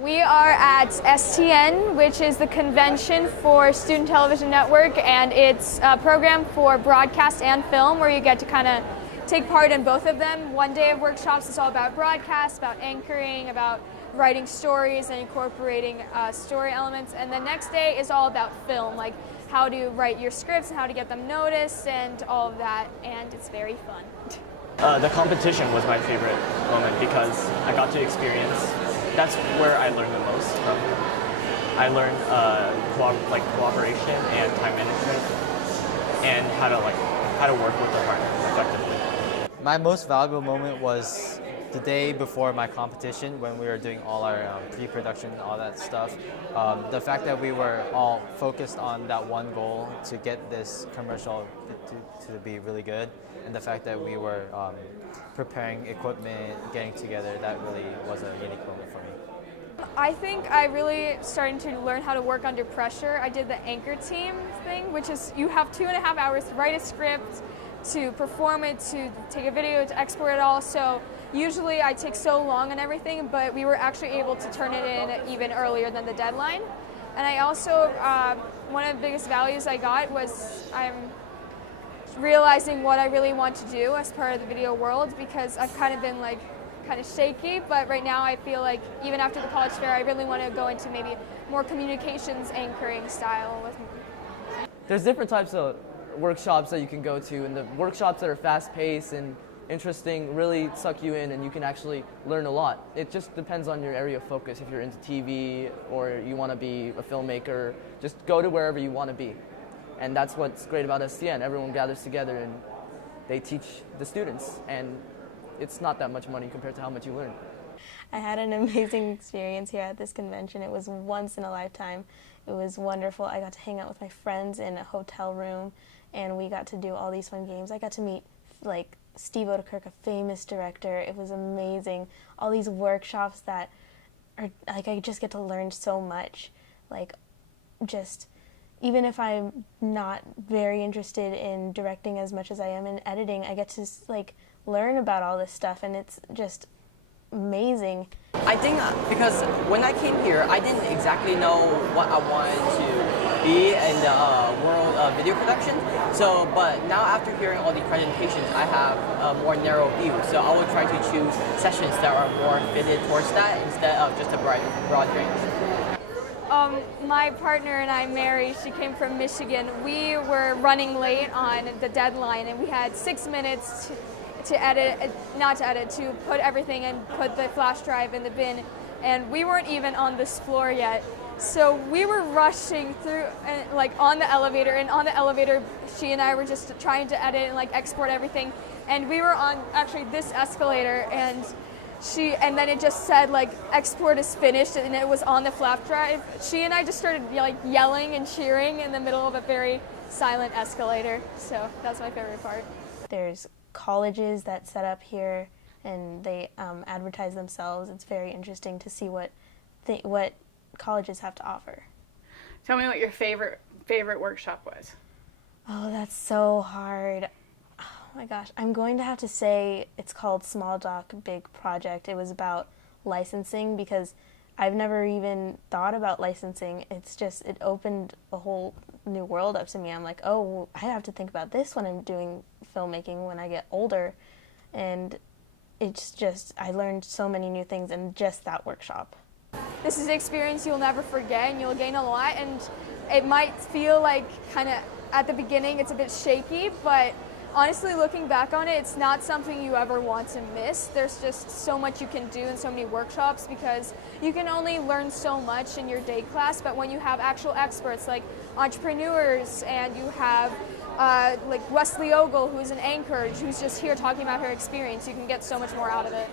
We are at STN, which is the convention for Student Television Network, and it's a program for broadcast and film where you get to kind of take part in both of them. One day of workshops is all about broadcast, about anchoring, about writing stories and incorporating story elements, and the next day is all about film, like how to write your scripts and how to get them noticed and all of that, and it's very fun. The competition was my favorite moment because I got to experience. That's where I learned the most from. I learned cooperation and time management, and how to work with the partner effectively. My most valuable moment was the day before my competition when we were doing all our pre-production, all that stuff. The fact that we were all focused on that one goal to get this commercial to be really good, and the fact that we were preparing equipment, getting together, that really was a unique moment for me. I think I really started to learn how to work under pressure. I did the anchor team thing, which is you have 2.5 hours to write a script, to perform it, to take a video, to export it all. So usually I take so long and everything, but we were actually able to turn it in even earlier than the deadline. And I also, one of the biggest values I got was I'm realizing what I really want to do as part of the video world, because I've kind of been kind of shaky, but right now I feel like even after the college fair I really want to go into maybe more communications anchoring style. There's different types of workshops that you can go to, and the workshops that are fast-paced and interesting really suck you in and you can actually learn a lot. It just depends on your area of focus. If you're into TV or you want to be a filmmaker, just go to wherever you want to be. And that's what's great about STN. Everyone gathers together and they teach the students, and it's not that much money compared to how much you learn. I had an amazing experience here at this convention. It was once in a lifetime. It was wonderful. I got to hang out with my friends in a hotel room, and we got to do all these fun games. I got to meet Steve Odekirk, a famous director. It was amazing. All these workshops that are I just get to learn so much. Even if I'm not very interested in directing as much as I am in editing, I get to learn about all this stuff, and it's just amazing. I think because when I came here, I didn't exactly know what I wanted to be in the world of video production. But now after hearing all the presentations, I have a more narrow view. So I will try to choose sessions that are more fitted towards that instead of just a broad range. My partner and I, Mary, she came from Michigan. We were running late on the deadline, and we had 6 minutes to put everything and put the flash drive in the bin, and we weren't even on this floor yet. So we were rushing through on the elevator, and on the elevator she and I were just trying to edit and export everything, and we were on actually this escalator, and then it just said export is finished, and it was on the flash drive. She and I just started yelling and cheering in the middle of a very silent escalator. So that's my favorite part. There's colleges that set up here, and they advertise themselves. It's very interesting to see what colleges have to offer. Tell me what your favorite workshop was. Oh, that's so hard. Oh my gosh, I'm going to have to say it's called Small Doc Big Project. It was about licensing, because I've never even thought about licensing. It opened a whole new world up to me. I'm like, oh, I have to think about this when I'm doing filmmaking when I get older. And it's just, I learned so many new things in just that workshop. This is an experience you'll never forget, and you'll gain a lot, and it might feel kind of at the beginning it's a bit shaky, but honestly, looking back on it, it's not something you ever want to miss. There's just so much you can do in so many workshops, because you can only learn so much in your day class, but when you have actual experts like entrepreneurs, and you have Wesley Ogle, who's an anchor, who's just here talking about her experience, you can get so much more out of it.